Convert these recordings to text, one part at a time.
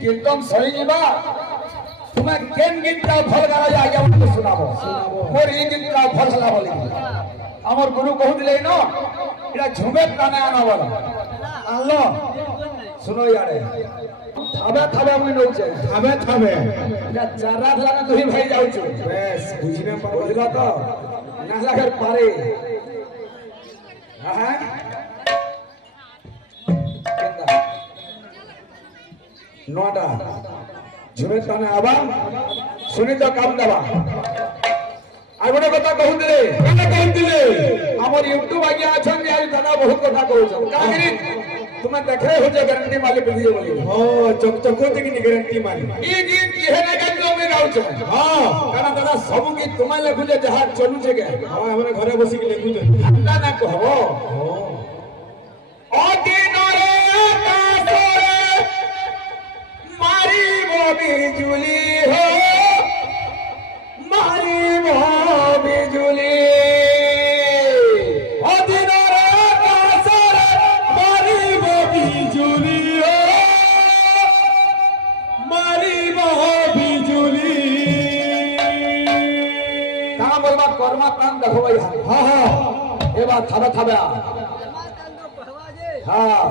कीर्तन सही जीवा तुम्हें केन गीत भल गाना आगे हमको सुनाबो मोर ई गीत भल हला बोली हमर गुरु कहउले न इरा झुमे काने आना बोल आलो सुनो यारे थाबे थाबे मुई नौ छै थाबे थाबे इरा चारा थला न तुही भाई जाउ छु बस बुझिने पर बुझला तो ना लागर पारे हां केंदा नोडा झुमे काने आबा सुनि तो काम दबा आ गोटे कथा कहउतिले हमर यूट्यूब आगे अछन जे दादा बहुत कथा कहउ छ कागिरी तुम देखे हो जे गारंटी माली पदी बोली हो चकचको जे की गारंटी माली ई गीत इहे ना गाइलो में गाउ छ हां काना दादा सब गीत तुम लेखु जे जहा चलु छे के हां हमरे घरे बसी के लेखु छे ना ना कहबो ओ दिनरे कासरे मारी वो बिजुली हो मारी वो बिजुली ओ दिनरे कासरे मारी वो बिजुली हो मारी वो बिजुली कहां बोलबा कर्मा प्राण देखो भाई हां हां ए बात थाबे थाबे हां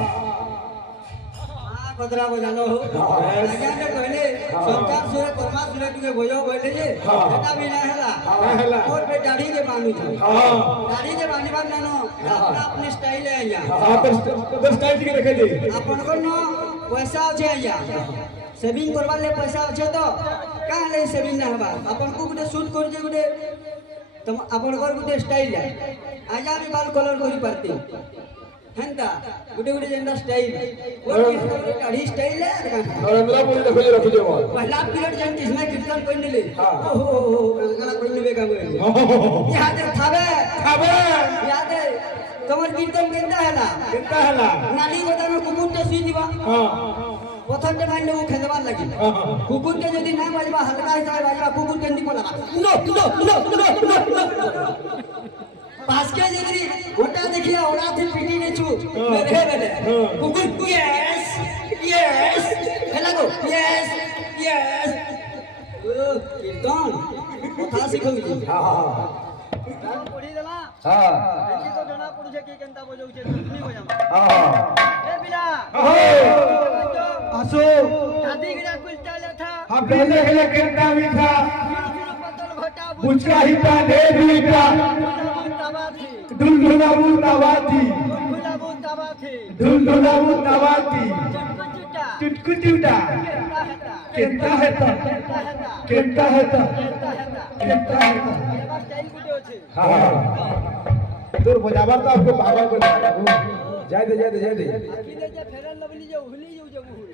कतरा बजानो हो आज्ञा ने कहले सरकार सुरे कर्मा सुरे के भयो कहले जे एटा भी ना हला और पे दाढ़ी के बांधी छ हां दाढ़ी के बांधी बान नानो अपने स्टाइल है या हां तो स्टाइल के रखे दे अपन को न पैसा छै या सेविंग करबा ले पैसा छै तो का ले सेविंग ना हबा अपन को गुटे शूट कर जे गुटे तुम अपन को गुटे स्टाइल है आजा भी बाल कलर करी पारती हंता गुटे गुटे जेंडा स्टाइल वो दाढ़ी स्टाइल है नरेंद्र पुरी देखो जे रखि देबो पहला पीरियड जन किसने कीर्तन कोइ नेले ओहो गाना कोइ नेबे का बोले याद थाबे थाबे याद तमर कीर्तन केनता हला नानी गोदानो कुकुर ते सुई दिबा हां प्रथम ते मानले वो खेदबार लागि कुकुर के यदि ना बाजबा हल्का हिसाब बाजबा कुकुर केंदी पलाबा नो पास के जगरी गोटा देखिए औरा थी पीटी ने छु मेरे बेले कुकुर यस यस हेला गो यस यस ओ कीर्तन कथा सिखौ जी हां हां पढ़ी देला हां एकी तो जणा पड़ु जे के केनता बजौ छे दुनी बजाम हां ए बिना आसो दादी गिरा कुलता लेथा हां पहले हेला केनता मीठा बुचका हिता दे बीटा दुलदुला मुतावाती दुलदुला मुतावाती चुटकु चुटा केनता हेता केनता हेता केनता हेता हां दूर बजावर तो आपको पागल कर जाय दे अखिले जे फेरन लवली जे उहली जे मुहुरी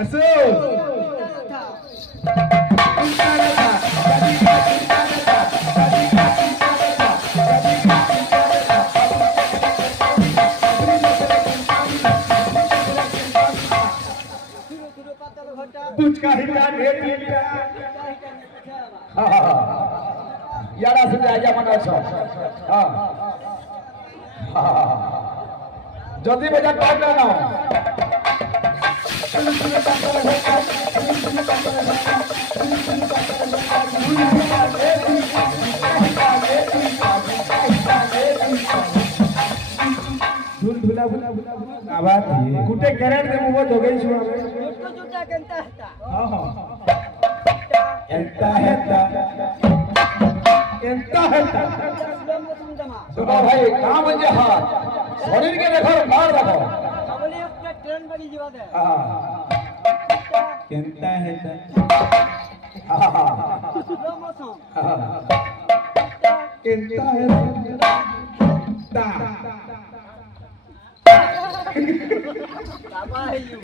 असो पुचका हिता ढेर हिता हां यारा से आजा मना छ हां जल्दी बजा टाइम ना धुला आवाज गुटे कैरेट दे मुबो जोगई छु छोटो छोटा केनता हता हां हां एंता हेता एंता हेता सुनो भाई काम जे हाथ शरीर के देखो मार देखो बोले अपने ट्रेन बनी जीवा दे हां केनता हेता हां हां स्लो मोशन हां केनता हेता ता बाबा है यू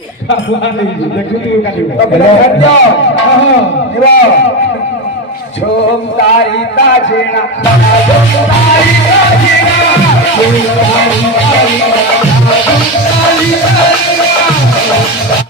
देखो तू काटियो अबे हट जाओ हां गिरा झोम तारी ताजीना झोम तारी ताजीना झोम तारी ताजीना